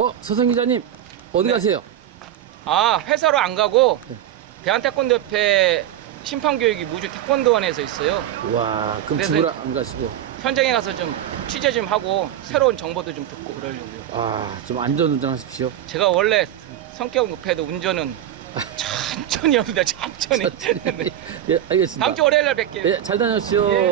어, 서성 기자님 어디 네. 가세요? 아 회사로 안 가고 대한태권도협회 심판교육이 무주 태권도원에서 있어요. 와, 그럼 그래서- 집으로 안 가시고. 현장에 가서 좀 취재 좀 하고 새로운 정보도 좀 듣고 그러려고요. 아, 좀 안전 운전하십시오. 제가 원래 성격은 급해도 운전은 천천히 합니다. 천천히. 네. 예, 알겠습니다. 다음 주 월요일 날 뵐게요. 예, 잘 다녀오시오. 예,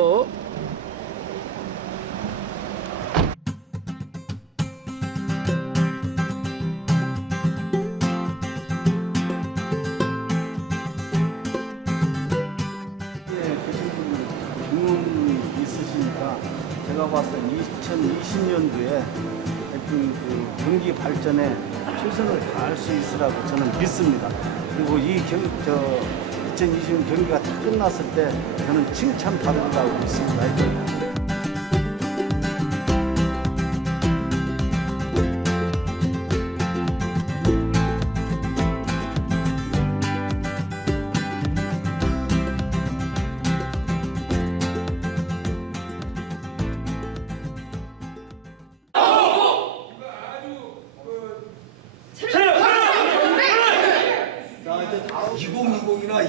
2020년도에 하여튼 그 경기 발전에 최선을 다할 수 있으라고 저는 믿습니다. 그리고 이 경, 저 2020년 경기가 다 끝났을 때 저는 칭찬받으리라고 믿습니다.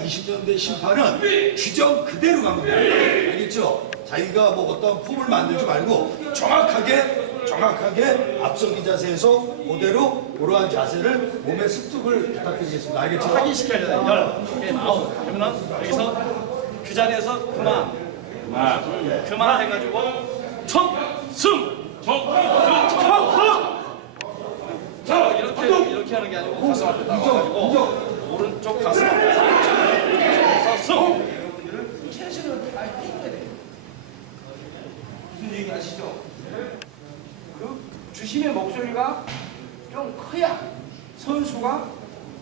20년대 심판은 규정 그대로 갑니다. 알겠죠? 자기가 뭐 어떤 폼을 만들지 말고 정확하게, 정확하게 앞서기 자세에서 그대로 그러한 자세를 몸에 습득을 부탁드리겠습니다. 알겠죠? 확인시켜야 돼요. 열, 개, 아홉. 그러면 여기서 그 자리에서 그만. 그만. 그만 해가지고 청, 승, 청, 승, 청, 승. 자, 이렇게 이렇게 하는 게 아니고 가슴 앞에 나가가지고 오른쪽 가슴 앞에 서서 승. 무슨 얘기 아시죠? 그 주심의 목소리가 좀 커야 선수가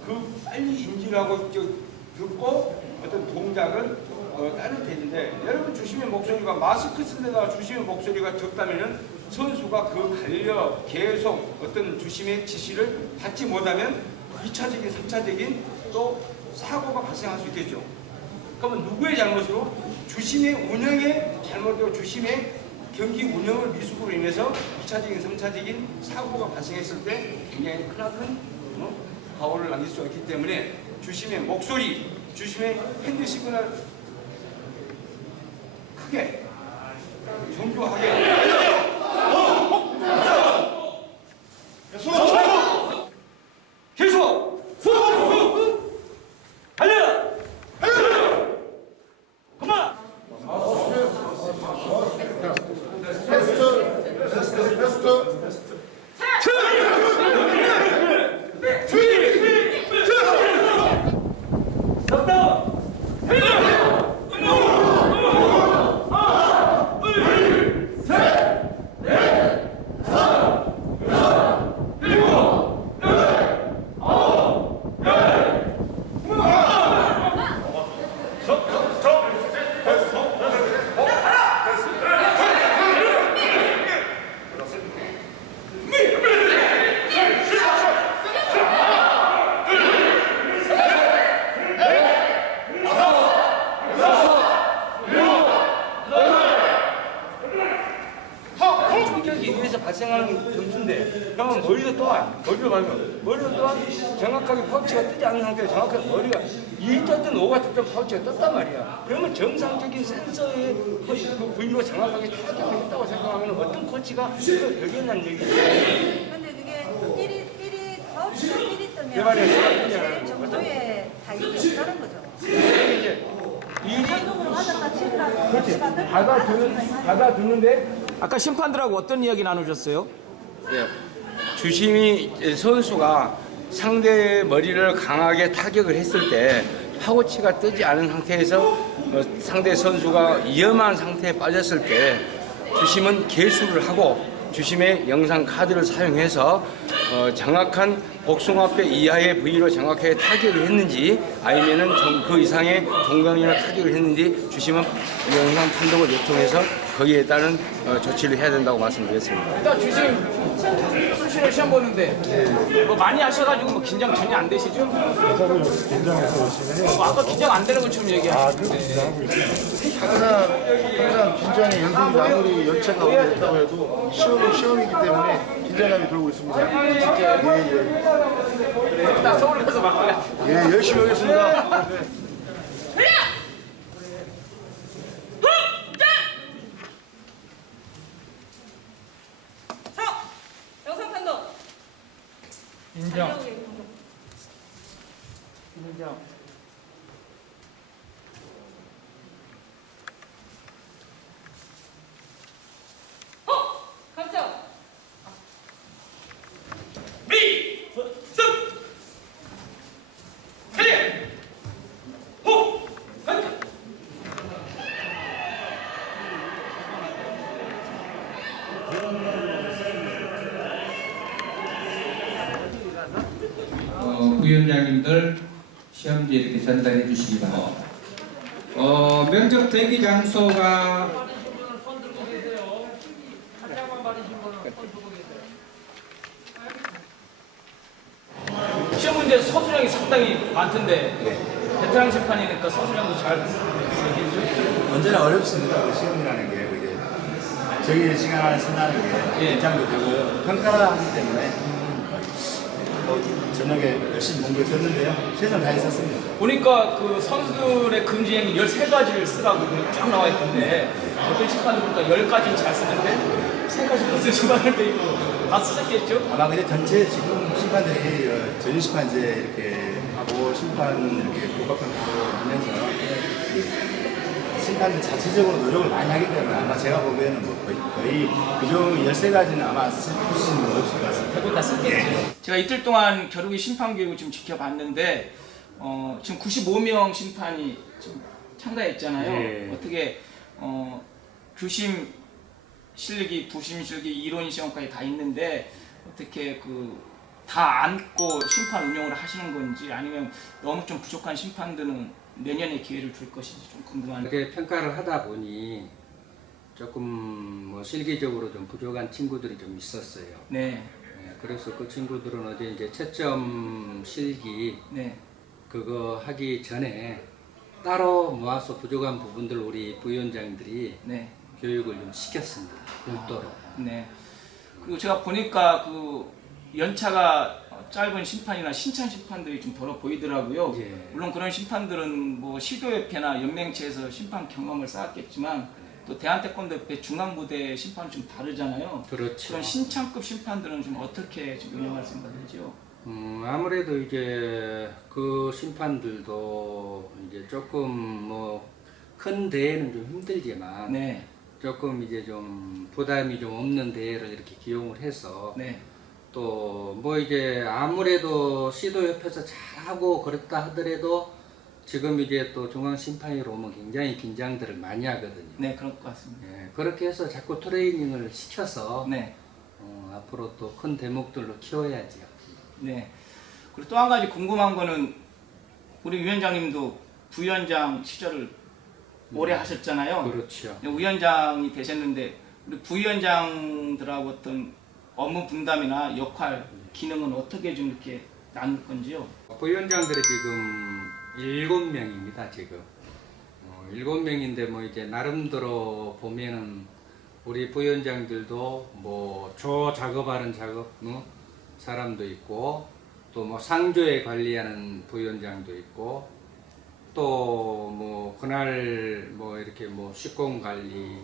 그 빨리 인지하고 듣고 어떤 동작을 어, 따르게 되는데 여러분 주심의 목소리가 마스크 쓴 데다가 주심의 목소리가 적다면은 선수가 그 달려 계속 어떤 주심의 지시를 받지 못하면 2차적인 3차적인 또 사고가 발생할 수 있겠죠. 그러면 누구의 잘못으로 주심의 운영에 잘못되고 주심의 경기 운영을 미숙으로 인해서 2차적인, 3차적인 사고가 발생했을 때 굉장히 크나큰 어? 가오를 남길 수가 있기 때문에 주심의 목소리, 주심의 핸드 시그널 크게 정교하게 と 파우치가 떴단 말이야 그러면 정상적인 센서의 그 부위로 정확하게 타격을 했다고 생각하면 어떤 코치가 그걸 여기는 얘기지 근데 그게 삘이 삘이 파우치가 삘이 뜨면 개발의 제 정도의 타격이 있다는 거죠. 이제 뜨면 받아두는 받아두는데 아까 심판들하고 어떤 이야기 나누셨어요? 예. 주심이 선수가 상대의 머리를 강하게 타격을 했을 때 파고치가 뜨지 않은 상태에서 어, 상대 선수가 위험한 상태에 빠졌을 때 주심은 개수를 하고 주심의 영상 카드를 사용해서 어, 정확한 복숭아뼈 이하의 부위로 정확하게 타격을 했는지 아니면은 정- 그 이상의 종강이나 타격을 했는지 주심은 영상 판독을 요청해서 거기에 따른 어, 조치를 해야 된다고 말씀드렸습니다. 일단 주심 수시로 시험 보는데 뭐 많이 하셔가지고 뭐 긴장 전혀 안 되시죠? 긴장해서 열심히 해요. 뭐 아까 긴장 안 되는 것처럼 얘기하시는데 항상 항상 긴장의 연속이 아무리 연차가 오래됐다고 해도 시험은 시험이기 때문에 긴장감이 돌고 있습니다. 예, 일단 서울 가서 막걸리 예. 예, 열심히 하겠습니다. 서! 영상 판독. 인정. 어! 감정. 어, 부위원장님들 시험지 이렇게 전달해 주시기 바랍니다. 어, 면접 대기 장소가 시험 문제 서술형이 상당히 많던데 베테랑 심판이니까 서술형도 잘. 언제나 어렵습니다. 그 시험이라는 게 그게 저희 시간 안에 끝나는 게 예. 긴장도 되고요. 평가를 하기 때문에 뭐 저녁에 열심히 공부했었는데요. 최선을 다했었습니다. 보니까 그 선수들의 금지행위 13가지를 쓰라고 쫙 나와 있던데 어떤 심판을 보니까 10가지는 잘 쓰는데 3가지 못 쓰신 분들도 있고 다 쓰셨겠죠? 아마 근데 전체 지금 심판들이 어, 전유 심판제 이렇게 하고 심판 이렇게 고각평가를 하면서 심판들 자체적으로 노력을 많이 하기 때문에 아마 제가 보기에는 뭐 거의, 거의 그중 13가지는 아마 쓰시는 분 없을 것 같습니다. 대부분 다 썼겠지. 제가 이틀 동안 겨루기 심판 교육을 좀 지켜봤는데 어, 지금 95명 심판이 지금 참가했잖아요. 예. 어떻게 어, 규심 실기, 부심 실기, 이론 시험까지 다 있는데 어떻게 그 다 안고 심판 운영을 하시는 건지 아니면 너무 좀 부족한 심판들은 내년에 기회를 줄 것인지 좀 궁금한데. 이렇게 평가를 하다 보니 조금 뭐 실기적으로 좀 부족한 친구들이 좀 있었어요. 네, 네, 그래서 그 친구들은 어제 이제 채점 실기 네, 그거 하기 전에 따로 모아서 부족한 부분들 우리 부위원장들이 네. 교육을 좀 시켰습니다. 별도로. 네. 그리고 제가 보니까 그 연차가 짧은 심판이나 신찬 심판들이 좀 덜어 보이더라고요. 예. 물론 그런 심판들은 뭐 시도협회나 연맹체에서 심판 경험을 쌓았겠지만 또 대한태권도협회 중앙부대 심판은 좀 다르잖아요. 그렇죠. 그런 신창급 심판들은 좀 어떻게 좀 운영할 생각이죠? 음, 아무래도 이제 그 심판들도 이제 조금 뭐 큰 대회는 좀 힘들지만 네, 조금 이제 좀 부담이 좀 없는 대회를 이렇게 기용을 해서 네, 또 뭐 이제 아무래도 시도협회에서 잘하고 그랬다 하더라도 지금 이제 또 중앙심판위로 오면 굉장히 긴장들을 많이 하거든요. 네, 그럴 것 같습니다. 예, 그렇게 해서 자꾸 트레이닝을 시켜서 네, 어, 앞으로 또 큰 대목들로 키워야지요. 네. 그리고 또 한 가지 궁금한 거는 우리 위원장님도 부위원장 시절을 오래 하셨잖아요. 그렇죠. 위원장이 되셨는데 우리 부위원장들하고 어떤 업무 분담이나 역할, 기능은 어떻게 좀 이렇게 나눌 건지요? 부위원장들이 지금 일곱 명입니다. 지금 어, 일곱 명인데 뭐 이제 나름대로 보면은 우리 부위원장들도 뭐 조 작업하는 작업 어? 사람도 있고 또 뭐 상조에 관리하는 부위원장도 있고 또 뭐 그날 뭐 이렇게 뭐 식공 관리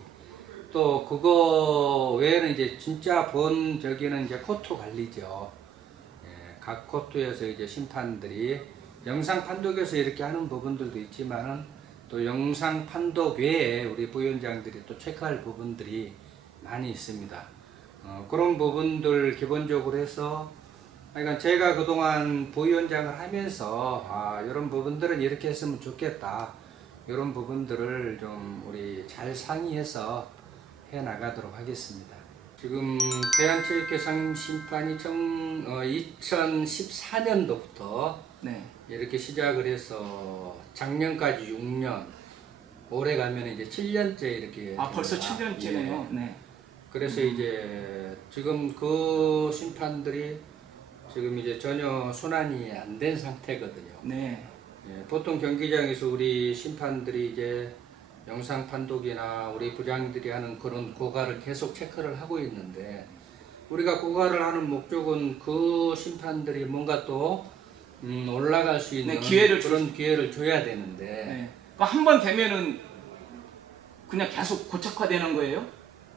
또 그거 외에는 이제 진짜 본적에는 이제 코트 관리죠. 예, 각 코트에서 이제 심판들이 영상 판독에서 이렇게 하는 부분들도 있지만은 또 영상 판독 외에 우리 부위원장들이 또 체크할 부분들이 많이 있습니다. 어, 그런 부분들 기본적으로 해서 그러니까 제가 그동안 부위원장을 하면서 아, 이런 부분들은 이렇게 했으면 좋겠다. 이런 부분들을 좀 우리 잘 상의해서 해 나가도록 하겠습니다. 지금 대한체육회 심판이 좀, 어, 2014년도부터 네. 이렇게 시작을 해서 작년까지 6년, 올해 가면 이제 7년째 이렇게 아 벌써 됩니다. 7년째네요. 예. 네. 그래서 이제 지금 그 심판들이 지금 이제 전혀 순환이 안 된 상태거든요. 네. 예, 보통 경기장에서 우리 심판들이 이제 영상 판독이나 우리 부장들이 하는 그런 고가를 계속 체크를 하고 있는데 우리가 고가를 하는 목적은 그 심판들이 뭔가 또 음, 올라갈 수 있는 네, 기회를 줄 그런 기회를 줘야 되는데 네. 그러니까 한번 되면은 그냥 계속 고착화되는 거예요?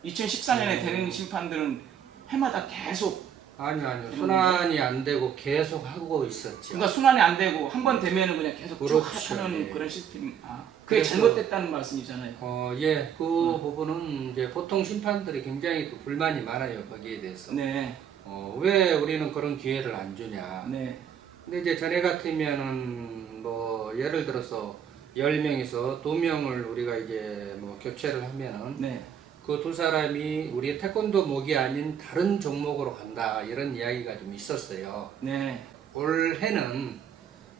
2014년에 되는 심판들은 해마다 계속 아니요 아니요 순환이 안 되고 계속 하고 있었죠. 그러니까 순환이 안 되고 한 번 되면은 그냥 계속 쭉 그렇죠. 하는 예. 그런 시스템. 아, 그게 그래서- 잘못됐다는 말씀이잖아요. 어, 예, 그 부분은 이제 보통 심판들이 굉장히 또 불만이 많아요 거기에 대해서. 네. 어, 왜 우리는 그런 기회를 안 주냐. 네. 근데 이제 전에 같으면은 뭐 예를 들어서 10명에서 2명을 우리가 이제 뭐 교체를 하면은 네. 그 두 사람이 우리 태권도 목이 아닌 다른 종목으로 간다 이런 이야기가 좀 있었어요. 네. 올해는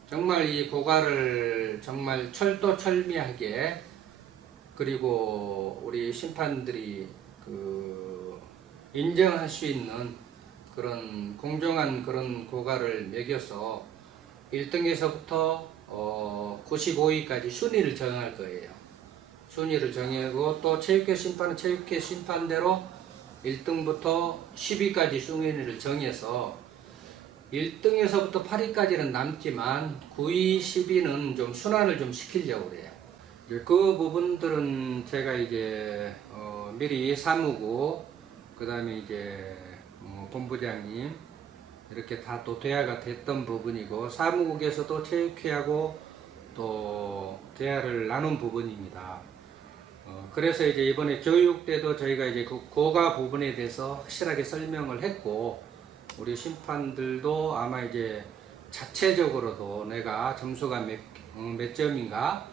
정말 이 고가를 정말 철도철미하게 그리고 우리 심판들이 그 인정할 수 있는 그런 공정한 그런 고가를 매겨서 1등에서부터 어 95위까지 순위를 정할 거예요. 순위를 정하고 또 체육회 심판은 체육회 심판대로 1등부터 10위까지 순위를 정해서 1등에서부터 8위까지는 남지만 9위, 10위는 좀 순환을 좀 시키려고 그래요. 그 부분들은 제가 이제 어 미리 사무고 그 다음에 이제 어 본부장님 이렇게 다또 대화가 됐던 부분이고 사무국에서도 체육회하고 또 대화를 나눈 부분입니다. 어, 그래서 이제 이번에 교육 때도 저희가 이제 그 고가 부분에 대해서 확실하게 설명을 했고 우리 심판들도 아마 이제 자체적으로도 내가 점수가 몇, 어, 몇 점인가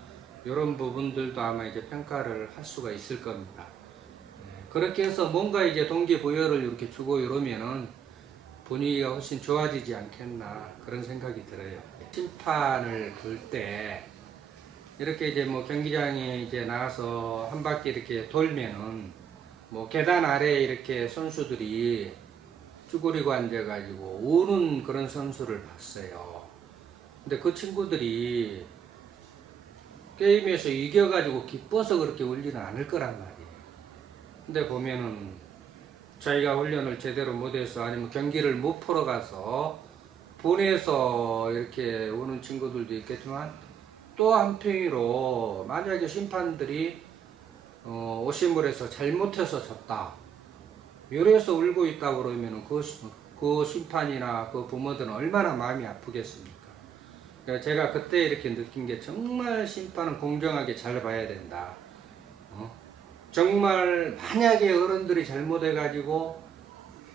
이런 부분들도 아마 이제 평가를 할 수가 있을 겁니다. 예, 그렇게 해서 뭔가 이제 동기부여를 이렇게 주고 이러면은 분위기가 훨씬 좋아지지 않겠나 그런 생각이 들어요. 심판을 볼 때 이렇게 이제 뭐 경기장에 이제 나가서 한 바퀴 이렇게 돌면은 뭐 계단 아래 이렇게 선수들이 쭈그리고 앉아가지고 우는 그런 선수를 봤어요. 근데 그 친구들이 게임에서 이겨가지고 기뻐서 그렇게 울지는 않을 거란 말이에요. 근데 보면은 자기가 훈련을 제대로 못해서 아니면 경기를 못 풀어가서 분해서 이렇게 오는 친구들도 있겠지만 또 한편으로 만약에 심판들이 어, 오심을해서 잘못해서 졌다. 이래서 울고 있다 그러면 그, 시- 그 심판이나 그 부모들은 얼마나 마음이 아프겠습니까? 그러니까 제가 그때 이렇게 느낀 게 정말 심판은 공정하게 잘 봐야 된다. 어? 정말 만약에 어른들이 잘못해가지고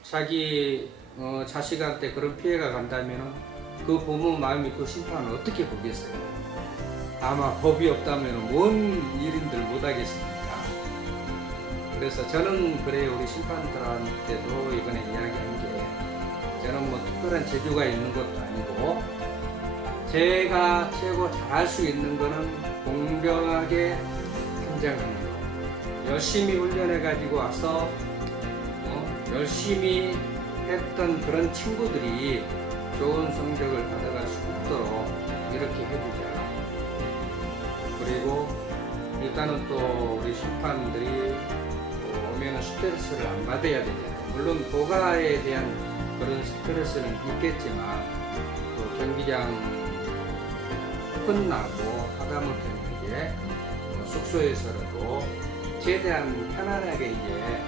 자기 어, 자식한테 그런 피해가 간다면 그 부모 마음이 그 심판을 어떻게 보겠어요? 아마 법이 없다면 뭔 일인들 못하겠습니까? 그래서 저는 그래요 우리 심판들한테도 이번에 이야기한 게 저는 뭐 특별한 재주가 있는 것도 아니고 제가 최고 잘할 수 있는 거는 공정하게 판정하는 거 열심히 훈련해 가지고 와서 어, 열심히 했던 그런 친구들이 좋은 성적을 받아갈 수 있도록 이렇게 해주자 그리고 일단은 또 우리 심판들이 또 오면은 스트레스를 안 받아야 되잖아요. 물론 고가에 대한 그런 스트레스는 있겠지만 또 경기장 끝나고 하다못해 이제 뭐 숙소에서라도 최대한 편안하게 이제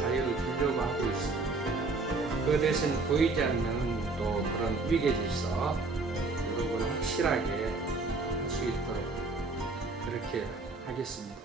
자유를 주려고 하고 있습니다. 그 대신 보이지 않는 또 그런 위계 질서 이런 걸 확실하게 할 수 있도록 그렇게 하겠습니다.